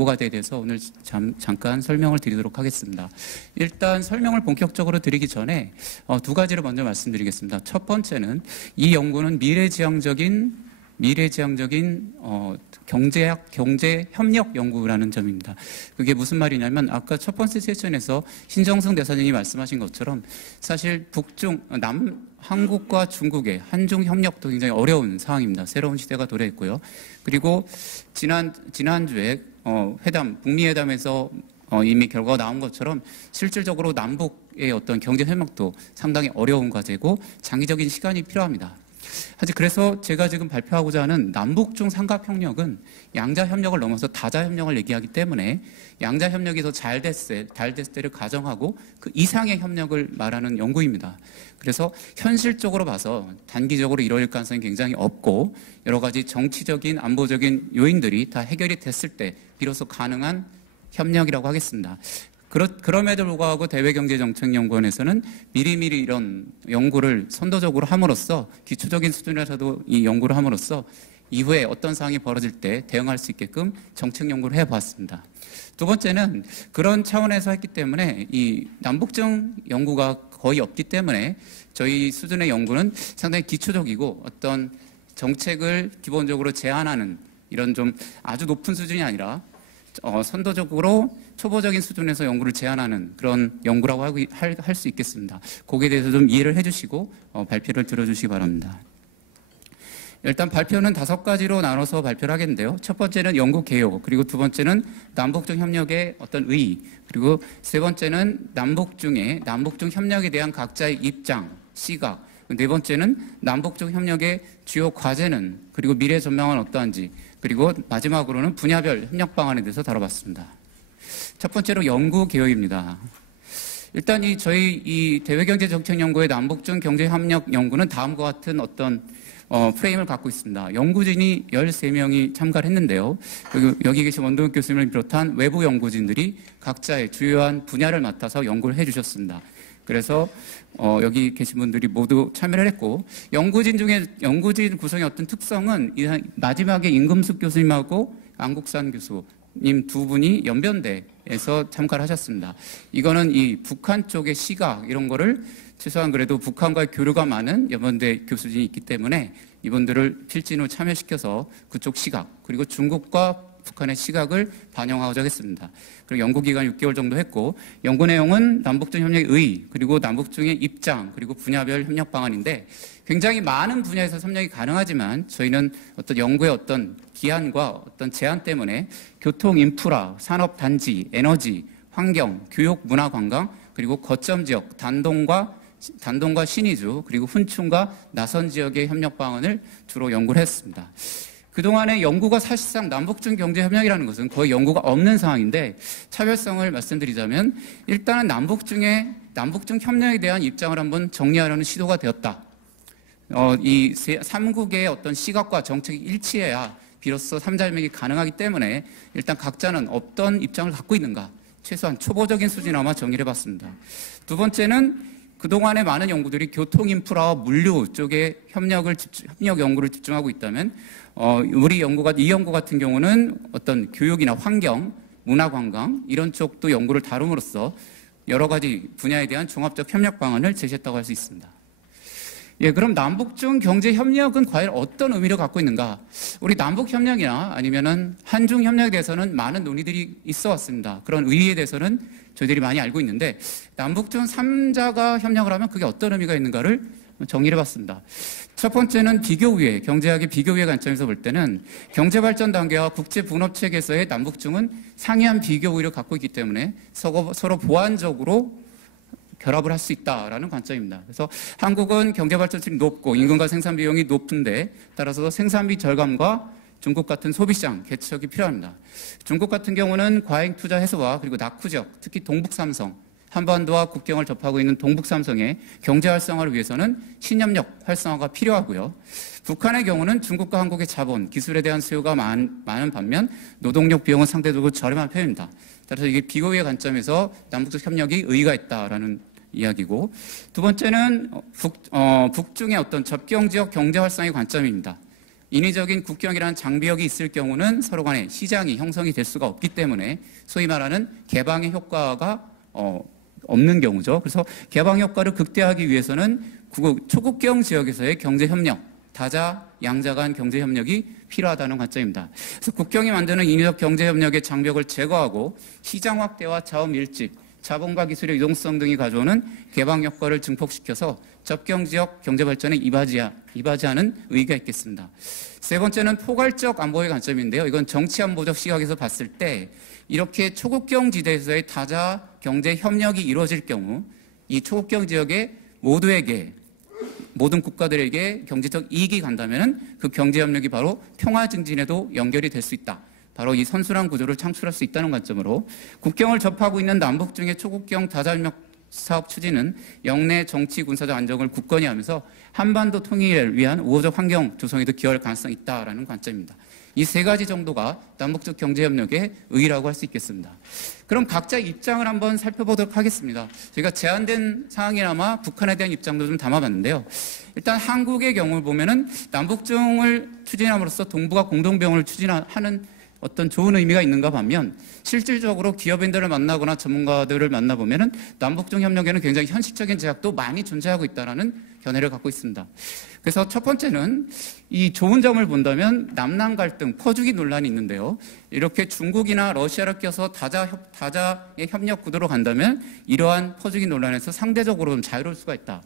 연구과제에 대해서 오늘 잠깐 설명을 드리도록 하겠습니다. 일단 설명을 본격적으로 드리기 전에 두 가지를 먼저 말씀드리겠습니다. 첫 번째는 이 연구는 미래지향적인 경제 협력 연구라는 점입니다. 그게 무슨 말이냐면 아까 첫 번째 세션에서 신정승 대사님이 말씀하신 것처럼 사실 한국과 중국의 한중 협력도 굉장히 어려운 상황입니다. 새로운 시대가 도래했고요. 그리고 지난주에 북미 회담에서 이미 결과가 나온 것처럼 실질적으로 남북의 어떤 경제 협력도 상당히 어려운 과제고 장기적인 시간이 필요합니다. 그래서 제가 지금 발표하고자 하는 남북중 삼각협력은 양자협력을 넘어서 다자협력을 얘기하기 때문에 양자협력이 더 잘 됐을 때를 가정하고 그 이상의 협력을 말하는 연구입니다. 그래서 현실적으로 봐서 단기적으로 이루어질 가능성이 굉장히 없고 여러 가지 정치적인 안보적인 요인들이 다 해결이 됐을 때 비로소 가능한 협력이라고 하겠습니다. 그럼에도 불구하고 대외경제정책연구원에서는 미리미리 이런 연구를 선도적으로 함으로써 기초적인 수준에서도 이 연구를 함으로써 이후에 어떤 상황이 벌어질 때 대응할 수 있게끔 정책 연구를 해보았습니다. 두 번째는 그런 차원에서 했기 때문에 이 남북중 연구가 거의 없기 때문에 저희 수준의 연구는 상당히 기초적이고 어떤 정책을 기본적으로 제안하는 이런 좀 아주 높은 수준이 아니라 선도적으로 초보적인 수준에서 연구를 제안하는 그런 연구라고 할 수 있겠습니다. 거기에 대해서 좀 이해를 해주시고 발표를 들어주시기 바랍니다. 일단 발표는 5가지로 나눠서 발표를 하겠는데요. 첫 번째는 연구 개요, 그리고 두 번째는 남북중 협력의 어떤 의의, 그리고 세 번째는 남북중 협력에 대한 각자의 입장, 시각, 네 번째는 남북중 협력의 주요 과제는 그리고 미래 전망은 어떠한지, 그리고 마지막으로는 분야별 협력 방안에 대해서 다뤄봤습니다. 첫 번째로 연구 개요입니다. 일단 저희 이 대외경제정책연구의 남북중 경제협력 연구는 다음과 같은 어떤 프레임을 갖고 있습니다. 연구진이 13명이 참가를 했는데요. 여기 계신 원동욱 교수님을 비롯한 외부 연구진들이 각자의 주요한 분야를 맡아서 연구를 해주셨습니다. 그래서 여기 계신 분들이 모두 참여를 했고, 연구진 구성의 어떤 특성은 마지막에 임금숙 교수님하고 안국산 교수님 두 분이 연변대에서 참가를 하셨습니다. 이거는 이 북한 쪽의 시각 이런 거를 최소한 그래도 북한과의 교류가 많은 연변대 교수진이 있기 때문에 이분들을 필진으로 참여시켜서 그쪽 시각, 그리고 중국과 북한의 시각을 반영하고자 했습니다. 그리고 연구 기간 6개월 정도 했고, 연구 내용은 남북중 협력의 의의, 그리고 남북중의 입장, 그리고 분야별 협력 방안인데 굉장히 많은 분야에서 협력이 가능하지만 저희는 어떤 연구의 어떤 기한과 어떤 제한 때문에 교통, 인프라, 산업 단지, 에너지, 환경, 교육, 문화, 관광, 그리고 거점 지역, 단동과 신의주, 그리고 훈충과 나선 지역의 협력 방안을 주로 연구를 했습니다. 그동안의 연구가 사실상 남북중 경제협력이라는 것은 거의 연구가 없는 상황인데, 차별성을 말씀드리자면 일단은 남북중 협력에 대한 입장을 한번 정리하려는 시도가 되었다. 이 3국의 어떤 시각과 정책이 일치해야 비로소 3자협력이 가능하기 때문에 일단 각자는 어떤 입장을 갖고 있는가, 최소한 초보적인 수준으로만 정리를 해봤습니다. 두 번째는 그동안의 많은 연구들이 교통 인프라와 물류 쪽에 협력 연구를 집중하고 있다면 이 연구 같은 경우는 어떤 교육이나 환경, 문화 관광 이런 쪽도 연구를 다룸으로써 여러 가지 분야에 대한 종합적 협력 방안을 제시했다고 할 수 있습니다. 그럼 남북중 경제 협력은 과연 어떤 의미를 갖고 있는가? 우리 남북 협력이나 아니면은 한중 협력에 대해서는 많은 논의들이 있어 왔습니다. 그런 의의에 대해서는 저희들이 많이 알고 있는데, 남북중 3자가 협력을 하면 그게 어떤 의미가 있는가를 정리를 해봤습니다. 첫 번째는 비교우회, 경제학의 비교우회 관점에서 볼 때는 경제발전 단계와 국제분업체계에서의 남북중은 상이한 비교우회를 갖고 있기 때문에 서로 보완적으로 결합을 할 수 있다라는 관점입니다. 그래서 한국은 경제발전률이 높고 임금과 생산 비용이 높은데 따라서 생산비 절감과 중국 같은 소비시장 개척이 필요합니다. 중국 같은 경우는 과잉 투자 해소와 그리고 낙후지역, 특히 동북삼성, 한반도와 국경을 접하고 있는 동북삼성의 경제 활성화를 위해서는 신협력 활성화가 필요하고요. 북한의 경우는 중국과 한국의 자본, 기술에 대한 수요가 많은 반면 노동력 비용은 상대적으로 저렴한 편입니다. 따라서 이게 비교의 관점에서 남북적 협력이 의의가 있다라는 이야기고, 두 번째는 북중의 어떤 접경지역 경제 활성화의 관점입니다. 인위적인 국경이라는 장벽이 있을 경우는 서로 간에 시장이 형성이 될 수가 없기 때문에 소위 말하는 개방의 효과가 없는 경우죠. 그래서 개방 효과를 극대화하기 위해서는 초국경 지역에서의 경제협력, 다자, 양자 간 경제협력이 필요하다는 관점입니다. 그래서 국경이 만드는 인위적 경제협력의 장벽을 제거하고 시장 확대와 자원 밀집, 자본과 기술의 유동성 등이 가져오는 개방 효과를 증폭시켜서 접경 지역 경제 발전에 이바지하는 의의가 있겠습니다. 세 번째는 포괄적 안보의 관점인데요. 이건 정치 안보적 시각에서 봤을 때 이렇게 초국경 지대에서의 다자 경제 협력이 이루어질 경우 이 초국경 지역의 모든 국가들에게 경제적 이익이 간다면 그 경제 협력이 바로 평화 증진에도 연결이 될 수 있다. 바로 이 선순환 구조를 창출할 수 있다는 관점으로 국경을 접하고 있는 남북 중의 초국경 다자협력 사업 추진은 영내 정치 군사적 안정을 굳건히 하면서 한반도 통일을 위한 우호적 환경 조성에도 기여할 가능성이 있다라는 관점입니다. 이 세 가지 정도가 남북적 경제협력의 의의라고 할 수 있겠습니다. 그럼 각자 입장을 한번 살펴보도록 하겠습니다. 저희가 제한된 상황이나마 북한에 대한 입장도 좀 담아봤는데요. 일단 한국의 경우를 보면은 남북정을 추진함으로써 동북아 공동병을 추진하는 어떤 좋은 의미가 있는가 반면 실질적으로 기업인들을 만나거나 전문가들을 만나보면은 남북정 협력에는 굉장히 현실적인 제약도 많이 존재하고 있다는 견해를 갖고 있습니다. 그래서 첫 번째는 이 좋은 점을 본다면 남남 갈등, 퍼주기 논란이 있는데요. 이렇게 중국이나 러시아를 껴서 다자의 협력 구도로 간다면 이러한 퍼주기 논란에서 상대적으로 좀 자유로울 수가 있다.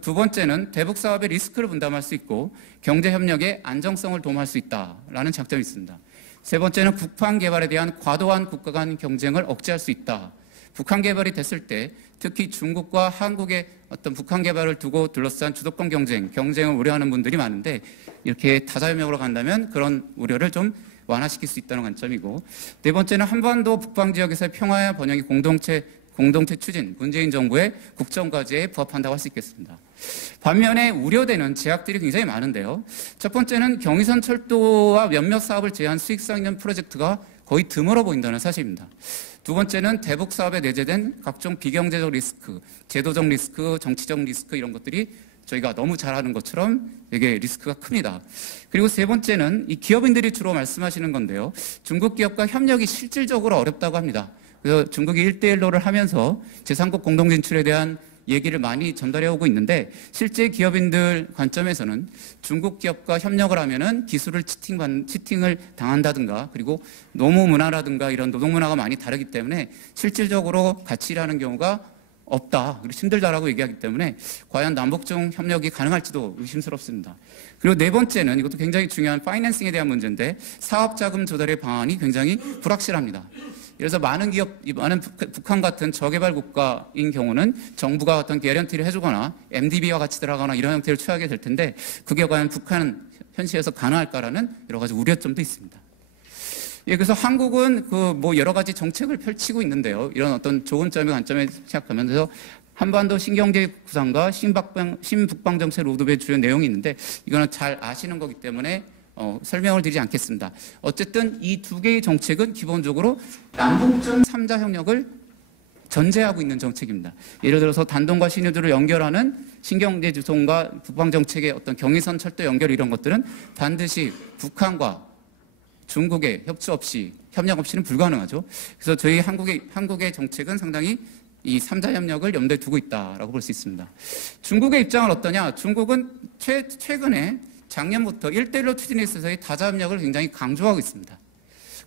두 번째는 대북 사업의 리스크를 분담할 수 있고 경제 협력의 안정성을 도모할 수 있다라는 장점이 있습니다. 세 번째는 북한 개발에 대한 과도한 국가 간 경쟁을 억제할 수 있다. 북한 개발이 됐을 때 특히 중국과 한국의 어떤 북한 개발을 두고 둘러싼 주도권 경쟁을 우려하는 분들이 많은데 이렇게 다자협력으로 간다면 그런 우려를 좀 완화시킬 수 있다는 관점이고, 네 번째는 한반도 북방 지역에서의 평화와 번영의 공동체 추진, 문재인 정부의 국정과제에 부합한다고 할 수 있겠습니다. 반면에 우려되는 제약들이 굉장히 많은데요. 첫 번째는 경의선 철도와 몇몇 사업을 제한 수익성 있는 프로젝트가 거의 드물어 보인다는 사실입니다. 두 번째는 대북 사업에 내재된 각종 비경제적 리스크, 제도적 리스크, 정치적 리스크 이런 것들이 저희가 너무 잘하는 것처럼 되게 리스크가 큽니다. 그리고 세 번째는 이 기업인들이 주로 말씀하시는 건데요. 중국 기업과 협력이 실질적으로 어렵다고 합니다. 그래서 중국이 1대1로를 하면서 제3국 공동진출에 대한 얘기를 많이 전달해 오고 있는데 실제 기업인들 관점에서는 중국 기업과 협력을 하면은 기술을 치팅을 당한다든가 그리고 노무 문화라든가 이런 노동 문화가 많이 다르기 때문에 실질적으로 같이 일하는 경우가 없다. 그리고 힘들다라고 얘기하기 때문에 과연 남북정 협력이 가능할지도 의심스럽습니다. 그리고 네 번째는 이것도 굉장히 중요한 파이낸싱에 대한 문제인데 사업 자금 조달의 방안이 굉장히 불확실합니다. 그래서 많은 북한 같은 저개발 국가인 경우는 정부가 어떤 개런티를 해주거나 MDB와 같이 들어가거나 이런 형태를 취하게 될 텐데 그게 과연 북한 현실에서 가능할까라는 여러 가지 우려점도 있습니다. 예, 그래서 한국은 여러 가지 정책을 펼치고 있는데요. 이런 어떤 좋은 점의 관점에 시작하면서 한반도 신경제 구상과 신북방 정책 로드맵의 주요 내용이 있는데 이거는 잘 아시는 거기 때문에 설명을 드리지 않겠습니다. 어쨌든 이 두 개의 정책은 기본적으로 남북정 3자 협력을 전제하고 있는 정책입니다. 예를 들어서 단동과 신의도를 연결하는 신경제 주송과 북방 정책의 어떤 경의선 철도 연결 이런 것들은 반드시 북한과 중국의 협력 없이는 불가능하죠. 그래서 저희 한국의 정책은 상당히 이 3자 협력을 염두에 두고 있다라고 볼 수 있습니다. 중국의 입장은 어떠냐? 중국은 최근에 작년부터 1대1로 추진에 있어서의 다자협력을 굉장히 강조하고 있습니다.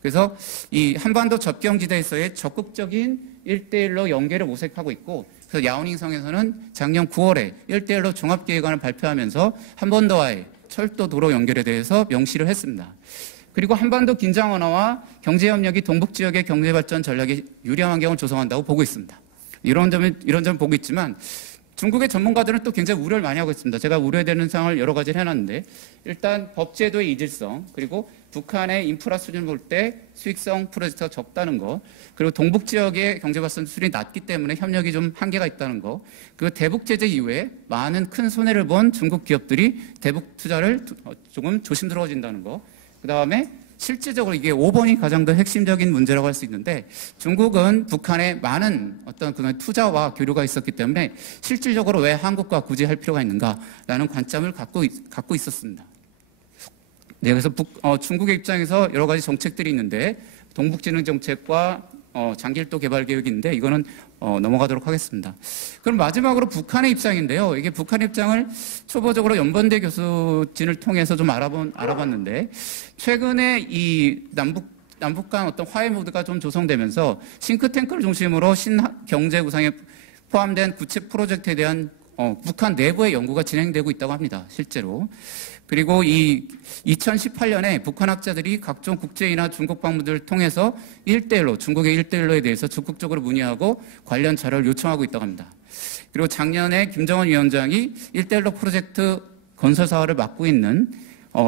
그래서 이 한반도 접경지대에서의 적극적인 1대1로 연계를 모색하고 있고 그래서 야오닝성에서는 작년 9월에 1대1로 종합계획안을 발표하면서 한반도와의 철도 도로 연결에 대해서 명시를 했습니다. 그리고 한반도 긴장 완화와 경제협력이 동북지역의 경제발전 전략에 유리한 환경을 조성한다고 보고 있습니다. 이런 점 보고 있지만 중국의 전문가들은 또 굉장히 우려를 많이 하고 있습니다. 제가 우려되는 사항을 여러 가지를 해놨는데 일단 법제도의 이질성 그리고 북한의 인프라 수준을 볼 때 수익성 프로젝트가 적다는 거 그리고 동북지역의 경제발전 수준이 낮기 때문에 협력이 좀 한계가 있다는 거 그리고 대북 제재 이후에 많은 큰 손해를 본 중국 기업들이 대북 투자를 조금 조심스러워진다는 거 그 다음에 실질적으로 이게 5번이 가장 더 핵심적인 문제라고 할 수 있는데 중국은 북한에 많은 어떤 그런 투자와 교류가 있었기 때문에 실질적으로 왜 한국과 굳이 할 필요가 있는가라는 관점을 갖고 있었습니다. 네, 그래서 중국의 입장에서 여러 가지 정책들이 있는데 동북진흥 정책과 장길도 개발 계획이 있는데 이거는 넘어가도록 하겠습니다. 그럼 마지막으로 북한의 입장인데요. 이게 북한의 입장을 초보적으로 연번대 교수진을 통해서 좀 알아봤는데 최근에 이 남북 간 어떤 화해 모드가 좀 조성되면서 싱크탱크를 중심으로 신경제 구상에 포함된 구체 프로젝트에 대한 북한 내부의 연구가 진행되고 있다고 합니다. 실제로. 그리고 이 2018년에 북한 학자들이 각종 국제이나 중국 방문들을 통해서 1대1로 중국의 1대1로에 대해서 적극적으로 문의하고 관련 자료를 요청하고 있다고 합니다. 그리고 작년에 김정은 위원장이 1대1로 프로젝트 건설 사업을 맡고 있는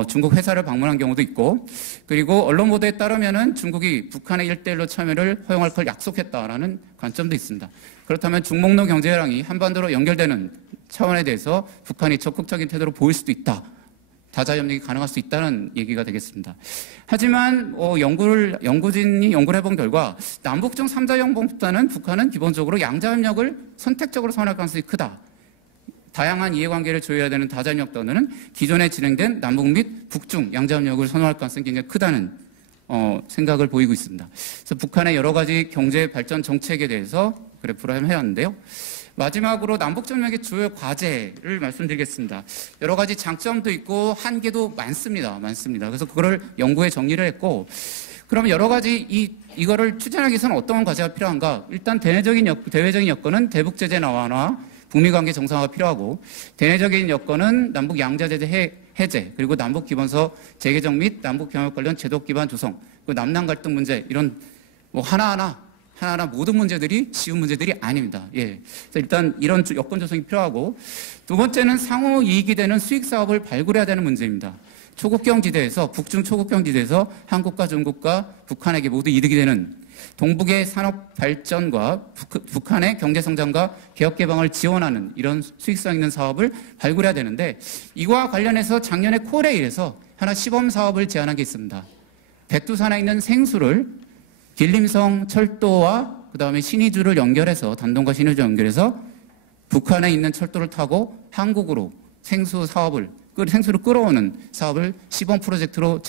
중국 회사를 방문한 경우도 있고, 그리고 언론 보도에 따르면은 중국이 북한의 1대1로 참여를 허용할 걸 약속했다라는 관점도 있습니다. 그렇다면 중목로 경제회랑이 한반도로 연결되는 차원에 대해서 북한이 적극적인 태도를 보일 수도 있다. 다자협력이 가능할 수 있다는 얘기가 되겠습니다. 하지만 연구진이 연구를 해본 결과 남북중 3자 연봉보다는 북한은 기본적으로 양자협력을 선택적으로 선호할 가능성이 크다. 다양한 이해관계를 조율해야 되는 다자협력 또는 기존에 진행된 남북 및 북중 양자협력을 선호할 가능성이 굉장히 크다는 생각을 보이고 있습니다. 그래서 북한의 여러 가지 경제 발전 정책에 대해서 그래프를 해왔는데요. 마지막으로 남북정력의 주요 과제를 말씀드리겠습니다. 여러 가지 장점도 있고 한계도 많습니다. 그래서 그거를 연구에 정리를 했고, 그러면 여러 가지 이거를 추진하기 위해서는 어떤 과제가 필요한가? 일단 대외적인 여건은 대북 제재 완화, 북미 관계 정상화가 필요하고, 대내적인 여건은 남북 양자 제재 해제, 그리고 남북 기본서 재개정 및 남북 경협 관련 제도 기반 조성, 그리고 남남 갈등 문제, 이런 하나하나 모든 문제들이 쉬운 문제들이 아닙니다. 예. 그래서 일단 이런 여건 조성이 필요하고, 두 번째는 상호 이익이 되는 수익 사업을 발굴해야 되는 문제입니다. 초국경 지대에서, 북중 초국경 지대에서 한국과 중국과 북한에게 모두 이득이 되는 동북의 산업 발전과 북한의 경제 성장과 개혁 개방을 지원하는 이런 수익성 있는 사업을 발굴해야 되는데, 이와 관련해서 작년에 코레일에서 하나 시범 사업을 제안한 게 있습니다. 백두산에 있는 생수를 길림성 철도와 그다음에 신의주를 연결해서, 단동과 신의주 연결해서 북한에 있는 철도를 타고 한국으로 생수를 끌어오는 사업을 시범 프로젝트로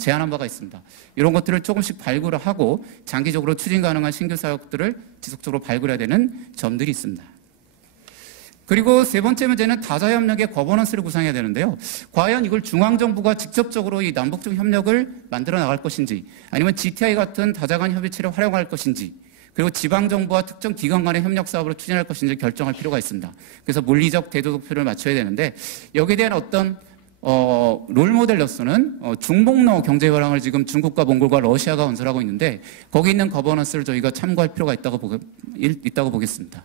제안한 바가 있습니다. 이런 것들을 조금씩 발굴을 하고 장기적으로 추진 가능한 신규 사업들을 지속적으로 발굴해야 되는 점들이 있습니다. 그리고 세 번째 문제는 다자협력의 거버넌스를 구상해야 되는데요. 과연 이걸 중앙정부가 직접적으로 이 남북중 협력을 만들어 나갈 것인지, 아니면 GTI 같은 다자간 협의체를 활용할 것인지, 그리고 지방정부와 특정 기관 간의 협력 사업으로 추진할 것인지 결정할 필요가 있습니다. 그래서 물리적 대도표를 맞춰야 되는데, 여기에 대한 어떤 롤모델로서는 중목로 경제활황을 지금 중국과 몽골과 러시아가 건설하고 있는데, 거기 있는 거버넌스를 저희가 참고할 필요가 있다고 보겠습니다.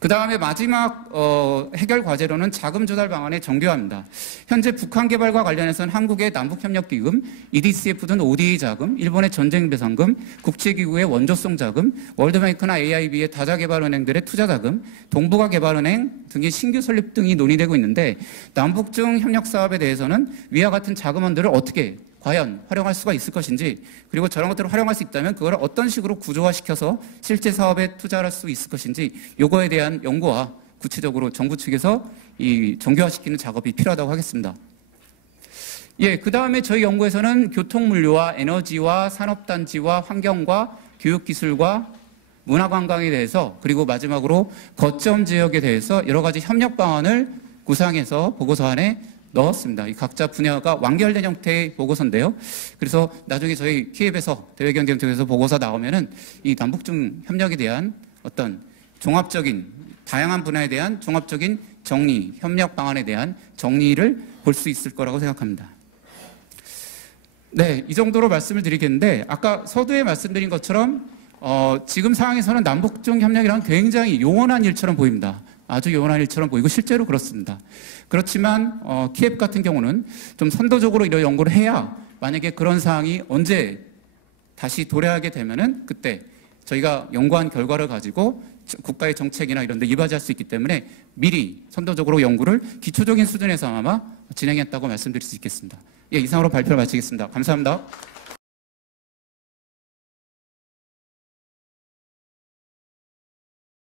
그 다음에 마지막 해결 과제로는 자금 조달 방안의 정교화입니다. 현재 북한 개발과 관련해서는 한국의 남북협력기금, EDCF 등 ODA 자금, 일본의 전쟁배상금, 국제기구의 원조성 자금, 월드뱅크나 AIB의 다자개발은행들의 투자자금, 동북아 개발은행 등의 신규 설립 등이 논의되고 있는데, 남북중 협력 사업에 대해서는 위와 같은 자금원들을 어떻게 과연 활용할 수가 있을 것인지, 그리고 저런 것들을 활용할 수 있다면 그걸 어떤 식으로 구조화시켜서 실제 사업에 투자할 수 있을 것인지, 요거에 대한 연구와 구체적으로 정부 측에서 이 정교화시키는 작업이 필요하다고 하겠습니다. 예, 그 다음에 저희 연구에서는 교통물류와 에너지와 산업단지와 환경과 교육기술과 문화관광에 대해서, 그리고 마지막으로 거점 지역에 대해서 여러 가지 협력 방안을 구상해서 보고서 안에 넣었습니다. 이 각자 분야가 완결된 형태의 보고서인데요. 그래서 나중에 저희 키앱에서 대외경제정책에서 보고서 나오면은 이 남북중 협력에 대한 어떤 종합적인 다양한 분야에 대한 종합적인 정리, 협력 방안에 대한 정리를 볼 수 있을 거라고 생각합니다. 네, 이 정도로 말씀을 드리겠는데, 아까 서두에 말씀드린 것처럼 지금 상황에서는 남북중 협력이란 굉장히 요원한 일처럼 보입니다. 아주 요원한 일처럼 보이고 실제로 그렇습니다. 그렇지만 키예프 같은 경우는 좀 선도적으로 이런 연구를 해야, 만약에 그런 사항이 언제 다시 도래하게 되면은 그때 저희가 연구한 결과를 가지고 국가의 정책이나 이런 데 이바지할 수 있기 때문에 미리 선도적으로 연구를 기초적인 수준에서 아마 진행했다고 말씀드릴 수 있겠습니다. 예, 이상으로 발표를 마치겠습니다. 감사합니다.